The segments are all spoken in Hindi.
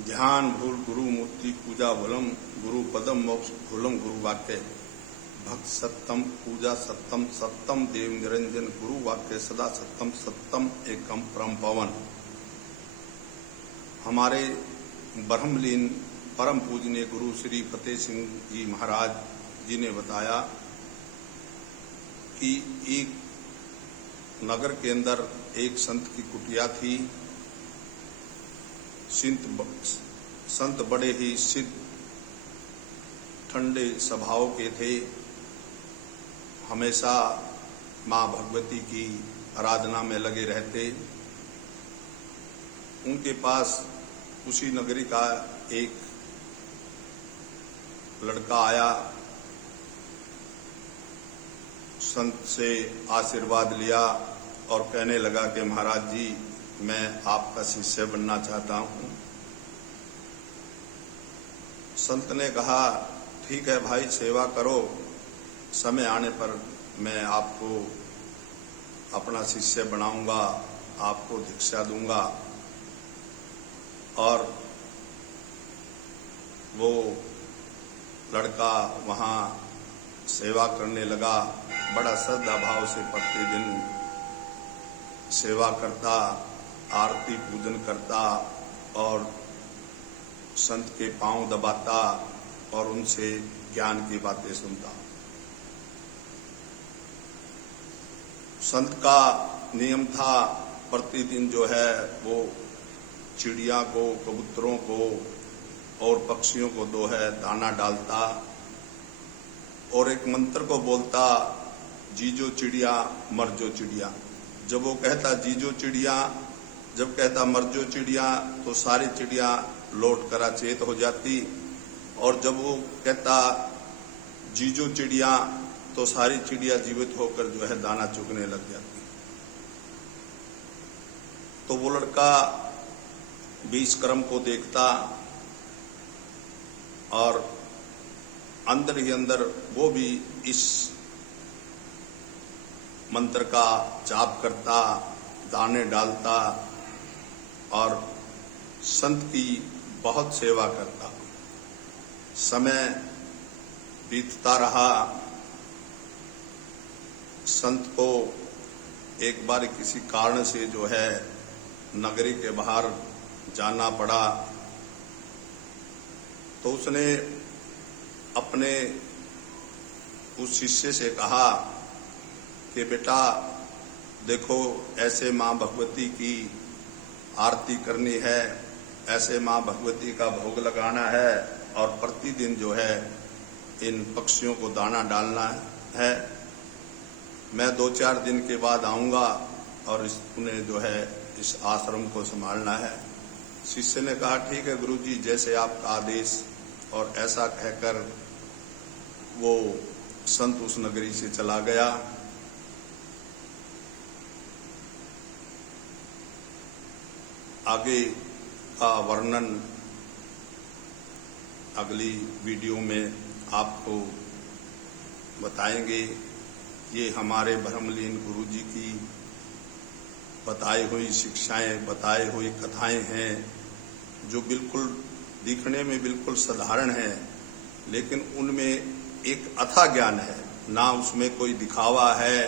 ध्यान भूल गुरु मूर्ति पूजा भूलम, गुरु पदम मोक्ष भूलम गुरु वाक्य। भक्त सत्यम पूजा सत्यम, सत्यम देव निरंजन गुरु वाक्य सदा सत्यम, सत्यम एकम परम पवन। हमारे ब्रह्मलीन परम पूजनीय गुरु श्री फतेह सिंह जी महाराज जी ने बताया कि एक नगर के अंदर एक संत की कुटिया थी। संत बड़े ही सिद्ध ठंडे स्वभाव के थे, हमेशा मां भगवती की आराधना में लगे रहते। उनके पास उसी नगरी का एक लड़का आया, संत से आशीर्वाद लिया और कहने लगा कि महाराज जी, मैं आपका शिष्य बनना चाहता हूं। संत ने कहा, ठीक है भाई, सेवा करो, समय आने पर मैं आपको अपना शिष्य बनाऊंगा, आपको दीक्षा दूंगा। और वो लड़का वहां सेवा करने लगा। बड़ा श्रद्धा भाव से प्रतिदिन सेवा करता, आरती पूजन करता और संत के पांव दबाता और उनसे ज्ञान की बातें सुनता। संत का नियम था, प्रतिदिन जो है वो चिड़िया को, कबूतरों को और पक्षियों को जो है दाना डालता और एक मंत्र को बोलता, जीजो चिड़िया मर जो चिड़िया। जब वो कहता जीजो चिड़िया, जब कहता मर जो चिड़िया, तो सारी चिड़िया लौट कर अचेत हो जाती। और जब वो कहता जीजो चिड़िया, तो सारी चिड़िया जीवित होकर जो है दाना चुगने लग जाती। तो वो लड़का भी इस क्रम को देखता और अंदर ही अंदर वो भी इस मंत्र का जाप करता, दाने डालता और संत की बहुत सेवा करता। समय बीतता रहा। संत को एक बार किसी कारण से जो है नगरी के बाहर जाना पड़ा। तो उसने अपने उस शिष्य से कहा कि बेटा देखो, ऐसे मां भगवती की आरती करनी है, ऐसे मां भगवती का भोग लगाना है और प्रतिदिन जो है इन पक्षियों को दाना डालना है। मैं 2-4 दिन के बाद आऊंगा और उन्हें जो है इस आश्रम को संभालना है। शिष्य ने कहा, ठीक है गुरुजी, जैसे आपका आदेश। और ऐसा कहकर वो संत उस नगरी से चला गया। आगे का वर्णन अगली वीडियो में आपको बताएंगे। ये हमारे ब्रह्मलीन गुरुजी की बताई हुई शिक्षाएं, बताई हुई कथाएं हैं, जो बिल्कुल दिखने में बिल्कुल साधारण है, लेकिन उनमें एक अथाह ज्ञान है। ना उसमें कोई दिखावा है,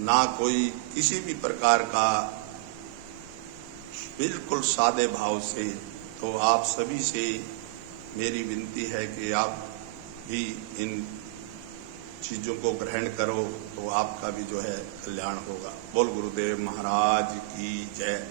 ना कोई किसी भी प्रकार का, बिल्कुल सादे भाव से। तो आप सभी से मेरी विनती है कि आप भी इन चीजों को ग्रहण करो, तो आपका भी जो है कल्याण होगा। बोल गुरुदेव महाराज की जय।